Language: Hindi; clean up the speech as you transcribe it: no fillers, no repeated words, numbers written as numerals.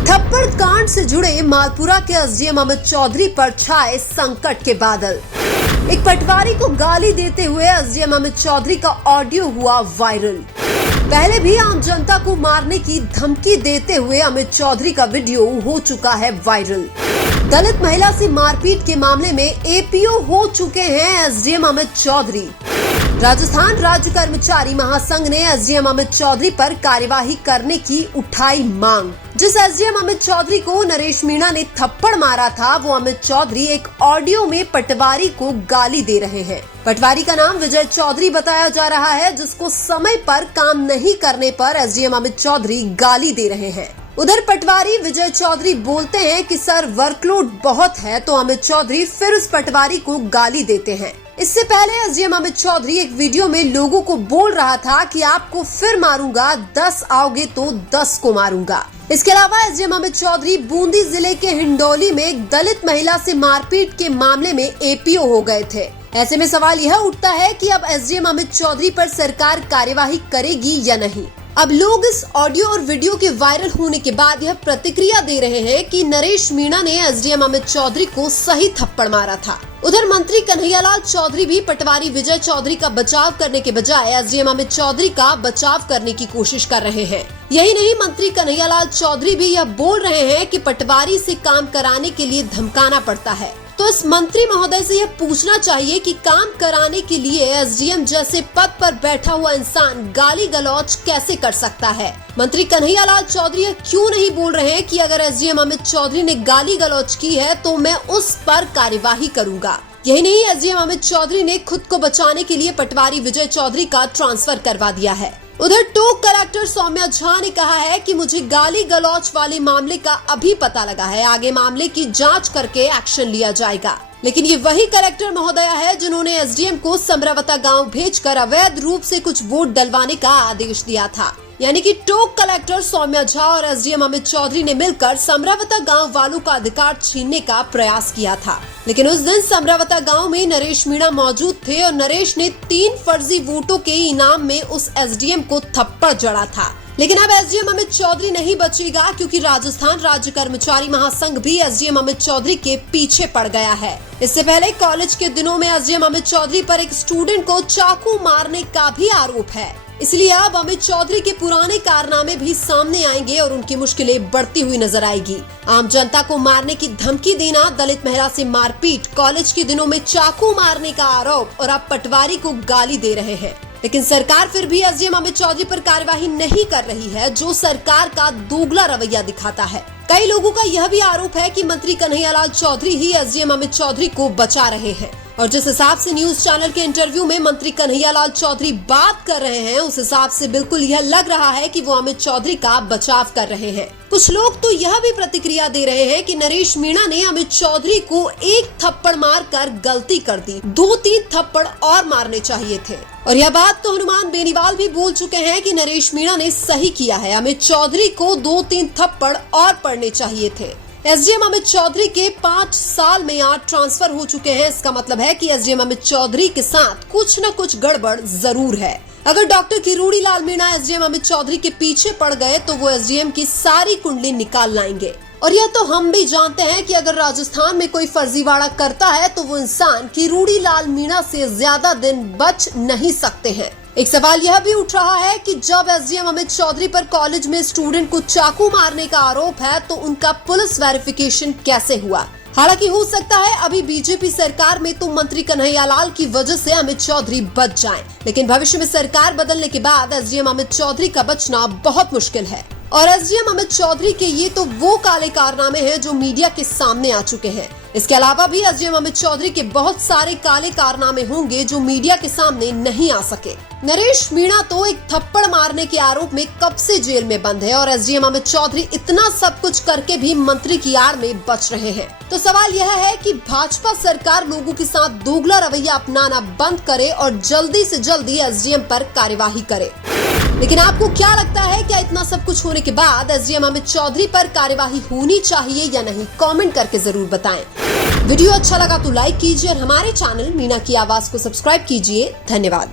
थप्पड़ कांड से जुड़े मालपुरा के एसडीएम अमित चौधरी पर छाए संकट के बादल। एक पटवारी को गाली देते हुए एसडीएम अमित चौधरी का ऑडियो हुआ वायरल। पहले भी आम जनता को मारने की धमकी देते हुए अमित चौधरी का वीडियो हो चुका है वायरल। दलित महिला से मारपीट के मामले में एपीओ हो चुके हैं एसडीएम अमित चौधरी। राजस्थान राज्य कर्मचारी महासंघ ने एसडीएम अमित चौधरी पर कार्यवाही करने की उठाई मांग। जिस एसडीएम अमित चौधरी को नरेश मीणा ने थप्पड़ मारा था, वो अमित चौधरी एक ऑडियो में पटवारी को गाली दे रहे हैं। पटवारी का नाम विजय चौधरी बताया जा रहा है, जिसको समय पर काम नहीं करने पर एसडीएम अमित चौधरी गाली दे रहे हैं। उधर पटवारी विजय चौधरी बोलते हैं कि सर वर्कलोड बहुत है, तो अमित चौधरी फिर उस पटवारी को गाली देते हैं। इससे पहले एसडीएम अमित चौधरी एक वीडियो में लोगों को बोल रहा था कि आपको फिर मारूंगा, 10 आओगे तो 10 को मारूंगा। इसके अलावा एसडीएम अमित चौधरी बूंदी जिले के हिंडोली में एक दलित महिला से मारपीट के मामले में एपीओ हो गए थे। ऐसे में सवाल यह उठता है कि अब एसडीएम अमित चौधरी पर सरकार कार्यवाही करेगी या नहीं। अब लोग इस ऑडियो और वीडियो के वायरल होने के बाद यह प्रतिक्रिया दे रहे हैं कि नरेश मीणा ने एसडीएम अमित चौधरी को सही थप्पड़ मारा था। उधर मंत्री कन्हैयालाल चौधरी भी पटवारी विजय चौधरी का बचाव करने के बजाय एसडीएम अमित चौधरी का बचाव करने की कोशिश कर रहे हैं। यही नहीं, मंत्री कन्हैयालाल चौधरी भी यह बोल रहे हैं कि पटवारी से काम कराने के लिए धमकाना पड़ता है। तो इस मंत्री महोदय से यह पूछना चाहिए कि काम कराने के लिए एसडीएम जैसे पद पर बैठा हुआ इंसान गाली गलौज कैसे कर सकता है। मंत्री कन्हैयालाल चौधरी क्यों नहीं बोल रहे हैं कि अगर एसडीएम अमित चौधरी ने गाली गलौज की है तो मैं उस पर कार्यवाही करूंगा। यही नहीं, एसडीएम अमित चौधरी ने खुद को बचाने के लिए पटवारी विजय चौधरी का ट्रांसफर करवा दिया है। उधर टोक कलेक्टर सौम्या झा ने कहा है कि मुझे गाली गलौज वाले मामले का अभी पता लगा है, आगे मामले की जांच करके एक्शन लिया जाएगा। लेकिन ये वही कलेक्टर महोदया है जिन्होंने एसडीएम को समरावता गांव भेजकर अवैध रूप से कुछ वोट डलवाने का आदेश दिया था। यानी कि टोक कलेक्टर सौम्या झा और एसडीएम अमित चौधरी ने मिलकर समरावता गांव वालों का अधिकार छीनने का प्रयास किया था। लेकिन उस दिन समरावता गांव में नरेश मीणा मौजूद थे और नरेश ने 3 फर्जी वोटों के इनाम में उस एसडीएम को थप्पड़ जड़ा था। लेकिन अब एसडीएम अमित चौधरी नहीं बचेगा, क्योंकि राजस्थान राज्य कर्मचारी महासंघ भी एसडीएम अमित चौधरी के पीछे पड़ गया है। इससे पहले कॉलेज के दिनों में एसडीएम अमित चौधरी पर एक स्टूडेंट को चाकू मारने का भी आरोप है। इसलिए अब अमित चौधरी के पुराने कारनामे भी सामने आएंगे और उनकी मुश्किलें बढ़ती हुई नजर आएगी। आम जनता को मारने की धमकी देना, दलित महिला से मारपीट, कॉलेज के दिनों में चाकू मारने का आरोप और अब पटवारी को गाली दे रहे हैं। लेकिन सरकार फिर भी एसडीएम अमित चौधरी पर कार्यवाही नहीं कर रही है, जो सरकार का दोगला रवैया दिखाता है। कई लोगों का यह भी आरोप है कि मंत्री कन्हैयालाल चौधरी ही एसडीएम अमित चौधरी को बचा रहे हैं और जिस हिसाब से न्यूज चैनल के इंटरव्यू में मंत्री कन्हैयालाल चौधरी बात कर रहे हैं, उस हिसाब से बिल्कुल यह लग रहा है कि वो अमित चौधरी का बचाव कर रहे हैं। कुछ लोग तो यह भी प्रतिक्रिया दे रहे हैं कि नरेश मीणा ने अमित चौधरी को एक थप्पड़ मारकर गलती कर दी, 2-3 थप्पड़ और मारने चाहिए थे। और यह बात तो हनुमान बेनीवाल भी बोल चुके हैं कि नरेश मीणा ने सही किया है, अमित चौधरी को 2-3 थप्पड़ और पड़ने चाहिए थे। एसडीएम अमित चौधरी के 5 साल में 8 ट्रांसफर हो चुके हैं। इसका मतलब है कि एसडीएम अमित चौधरी के साथ कुछ न कुछ गड़बड़ जरूर है। अगर डॉक्टर किरोड़ी लाल मीणा एसडीएम अमित चौधरी के पीछे पड़ गए तो वो एसडीएम की सारी कुंडली निकाल लाएंगे। और यह तो हम भी जानते हैं कि अगर राजस्थान में कोई फर्जीवाड़ा करता है तो वो इंसान किरोड़ी लाल मीणा से ज्यादा दिन बच नहीं सकते हैं। एक सवाल यह भी उठ रहा है कि जब एसडीएम अमित चौधरी पर कॉलेज में स्टूडेंट को चाकू मारने का आरोप है तो उनका पुलिस वेरिफिकेशन कैसे हुआ। हालांकि हो सकता है अभी बीजेपी सरकार में तो मंत्री कन्हैयालाल की वजह से अमित चौधरी बच जाएं, लेकिन भविष्य में सरकार बदलने के बाद एसडीएम अमित चौधरी का बचना बहुत मुश्किल है। और एसडीएम अमित चौधरी के ये तो वो काले कारनामे हैं जो मीडिया के सामने आ चुके हैं। इसके अलावा भी एसडीएम अमित चौधरी के बहुत सारे काले कारनामे होंगे जो मीडिया के सामने नहीं आ सके। नरेश मीणा तो एक थप्पड़ मारने के आरोप में कब से जेल में बंद है और एसडीएम अमित चौधरी इतना सब कुछ करके भी मंत्री की आड़ में बच रहे हैं। तो सवाल यह है कि भाजपा सरकार लोगों के साथ दोगला रवैया अपनाना बंद करे और जल्दी से जल्दी एसडीएम पर कार्यवाही करे। लेकिन आपको क्या लगता है, क्या इतना सब कुछ होने के बाद एसडीएम अमित चौधरी पर कार्यवाही होनी चाहिए या नहीं? कमेंट करके जरूर बताएं। वीडियो अच्छा लगा तो लाइक कीजिए और हमारे चैनल मीना की आवाज को सब्सक्राइब कीजिए। धन्यवाद।